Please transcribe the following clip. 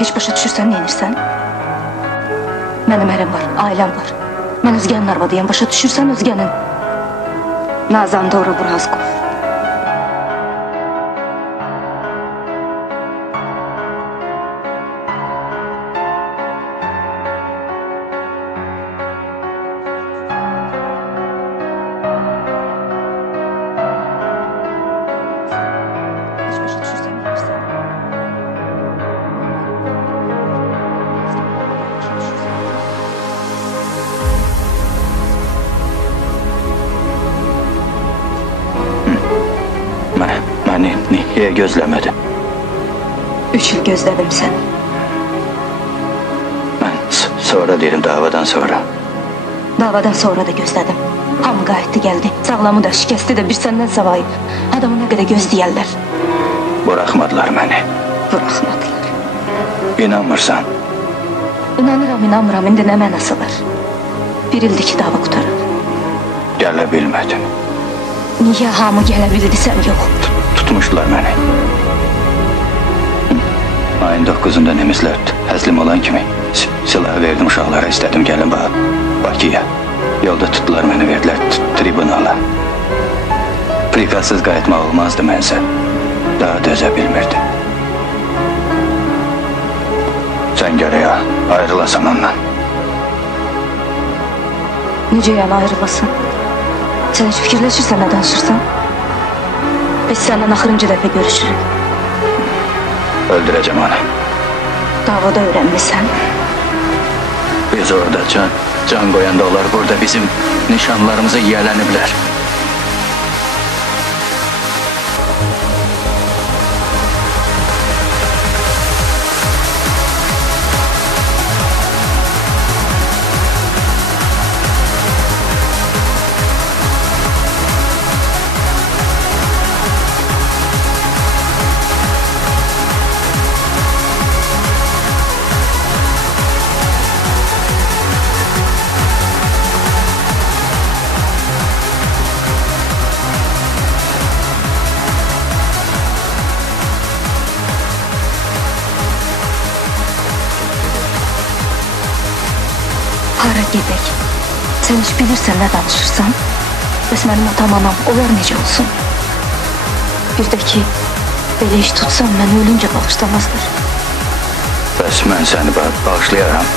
Heç başa düşürsən, neyinirsən? Mənim ərəm var, ailəm var. Mən özgənin arvadıyam, başa düşürsən özgənin. Nazan doğru Burazqov. Məni niyə gözləmədin? 3 il gözlədim səni. Mən sonra deyirəm, davadan sonra. Davadan sonra da gözlədim. Hamı qayıtdı, gəldi. Sağlamı da, şikəsti də bir səndən savayı. Adamı nə qədər gözləyərlər. Buraxmadılar məni. Buraxmadılar. İnanmırsan? İnanıram, inanmıram. İndi nə mənası var? Bir ildir ki, dava qutarır. Gələ bilmədim. Niyə hamı gələ bildi, sən yox? Tutmuşdular məni. Ayın 9-unda nemizlər təslim olan kimi silahı verdim uşaqlara, istədim gəlin Bakıya. Yolda tutdular məni, verdilər tribunala. Prikazsız qayıtmaq olmazdı mənsə. Daha dözə bilmirdim. Sən gərək ayrılasan ondan. Necə yəni ayrılasın? Sən heç fikirləşirsən, nə danışırsan? Biz səndən axırıncı dəfə görüşürük. Öldürəcəm onu. Davada öyrənmirsən. Biz orada can qoyanda onlar burada bizim nişanlarımızı yiyələniblər. Hara gedək? Sən heç bilirsən, nə danışırsan? Bəs mənim atam, anam, onlar necə olsun? Bir də ki, belə iş tutsam, mən ölüncə bağışlamazlar. Bəs mən səni bağışlayaram.